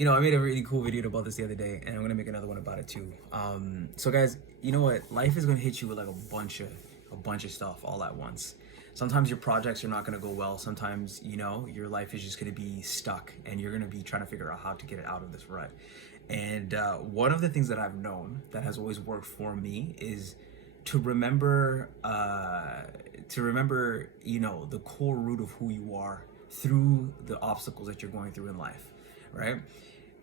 I made a really cool video about this the other day, and I'm gonna make another one about it too. So guys, you know what? Life is gonna hit you with like a bunch of stuff all at once. Sometimes your projects are not gonna go well. Sometimes your life is just gonna be stuck, and you're gonna be trying to figure out how to get it out of this rut. And one of the things that I've known that has always worked for me is to remember, the core root of who you are through the obstacles that you're going through in life, right?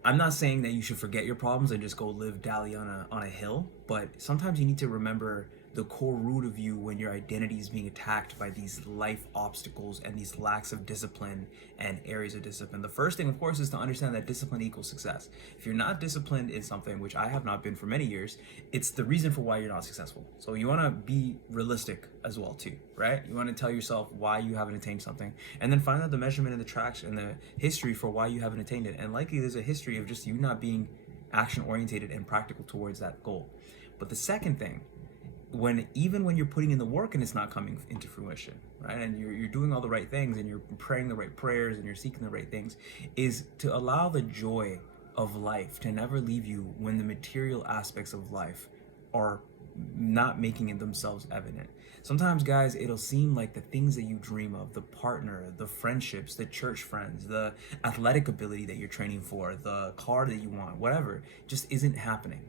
I'm not saying that you should forget your problems and just go live dally on a hill, but sometimes you need to remember the core root of you when your identity is being attacked by these life obstacles and these lacks of discipline and areas of discipline. The first thing, of course, is to understand that discipline equals success. If you're not disciplined in something, which I have not been for many years, it's the reason for why you're not successful. So you want to be realistic as well too, right? You want to tell yourself why you haven't attained something, and then find out the measurement and the traction and the history for why you haven't attained it. And likely there's a history of just you not being action orientated and practical towards that goal. But the second thing, even when you're putting in the work and it's not coming into fruition, right, and you're doing all the right things and you're praying the right prayers and you're seeking the right things, is to allow the joy of life to never leave you when the material aspects of life are not making it themselves evident. Sometimes, guys, it'll seem like the things that you dream of, the partner, the friendships, the church friends, the athletic ability that you're training for, the car that you want, whatever, just isn't happening.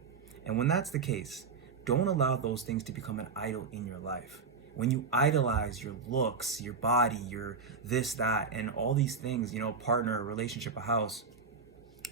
And when that's the case, don't allow those things to become an idol in your life. When you idolize your looks, your body, your this, that, and all these things, partner, a relationship, a house,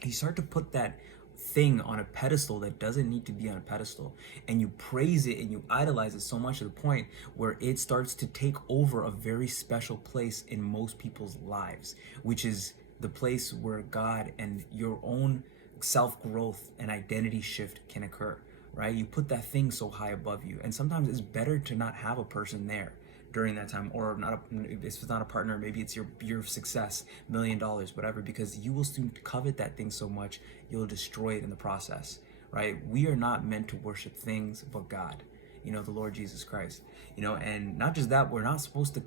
you start to put that thing on a pedestal that doesn't need to be on a pedestal, and you praise it and you idolize it so much to the point where it starts to take over a very special place in most people's lives, which is the place where God and your own self-growth and identity shift can occur, right? You put that thing so high above you, and sometimes it's better to not have a person there during that time, or not if it's not a partner, maybe it's your success, $1 million, whatever, because you will soon covet that thing so much you'll destroy it in the process, right? We are not meant to worship things but God, the Lord Jesus Christ, and not just that, we're not supposed to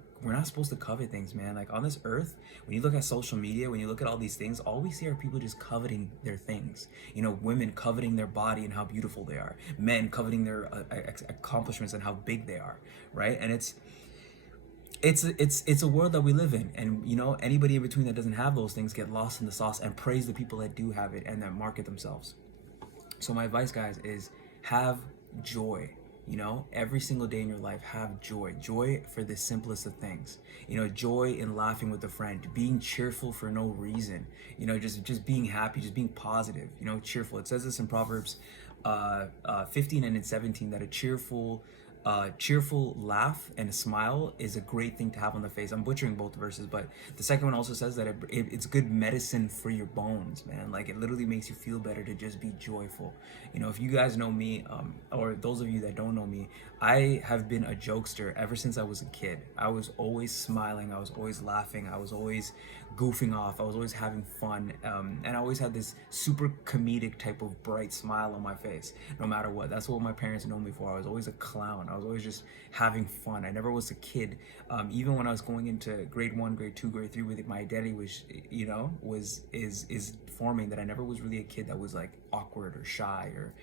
covet things, man. Like on this earth, when you look at social media, when you look at all these things, all we see are people just coveting their things. Women coveting their body and how beautiful they are, men coveting their accomplishments and how big they are, right? And it's a world that we live in, and anybody in between that doesn't have those things get lost in the sauce and praise the people that do have it and that market themselves. So my advice, guys, is have joy. Every single day in your life, have joy for the simplest of things. Joy in laughing with a friend, being cheerful for no reason, just being happy, just being positive, cheerful. It says this in Proverbs 15 and in 17, that a cheerful laugh and a smile is a great thing to have on the face. I'm butchering both verses, but the second one also says that it's good medicine for your bones, man. Like it literally makes you feel better to just be joyful. If you guys know me, or those of you that don't know me, I have been a jokester ever since I was a kid. I was always smiling, I was always laughing, I was always goofing off, I was always having fun, and I always had this super comedic type of bright smile on my face, no matter what. That's what my parents know me for. I was always a clown. I was always just having fun. I never was a kid. Even when I was going into grade 1, grade 2, grade 3, with my identity, which is forming, that I never was really a kid that was like awkward or shy or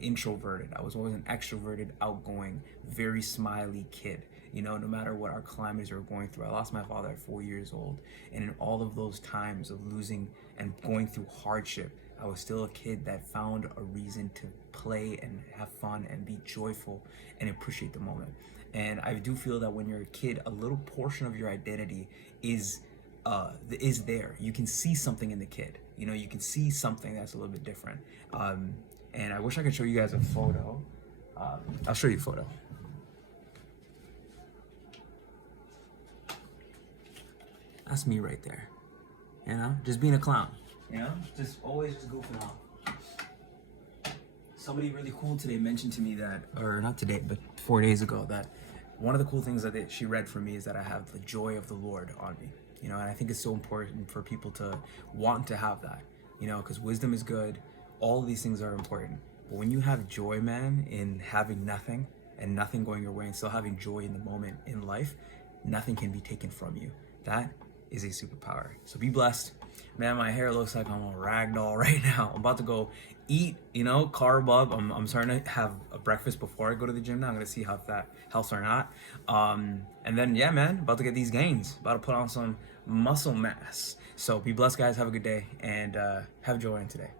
introverted. I was always an extroverted, outgoing, very smiley kid. No matter what our calamities were going through. I lost my father at 4 years old, and in all of those times of losing and going through hardship, I was still a kid that found a reason to play and have fun and be joyful and appreciate the moment. And I do feel that when you're a kid, a little portion of your identity is there. You can see something in the kid. You can see something that's a little bit different. And I wish I could show you guys a photo. I'll show you a photo. That's me right there. Just being a clown. Just always just goofing off. Somebody really cool today mentioned to me that, or not today, but 4 days ago, that one of the cool things that she read for me is that I have the joy of the Lord on me. And I think it's so important for people to want to have that, because wisdom is good. All of these things are important. But when you have joy, man, in having nothing and nothing going your way and still having joy in the moment in life, nothing can be taken from you. That is a superpower. So be blessed. Man, my hair looks like I'm a rag doll right now. I'm about to go eat, carb up. I'm starting to have a breakfast before I go to the gym now. I'm going to see how if that helps or not. And then, yeah, man, about to get these gains. About to put on some muscle mass. So be blessed, guys. Have a good day. And have joy in today.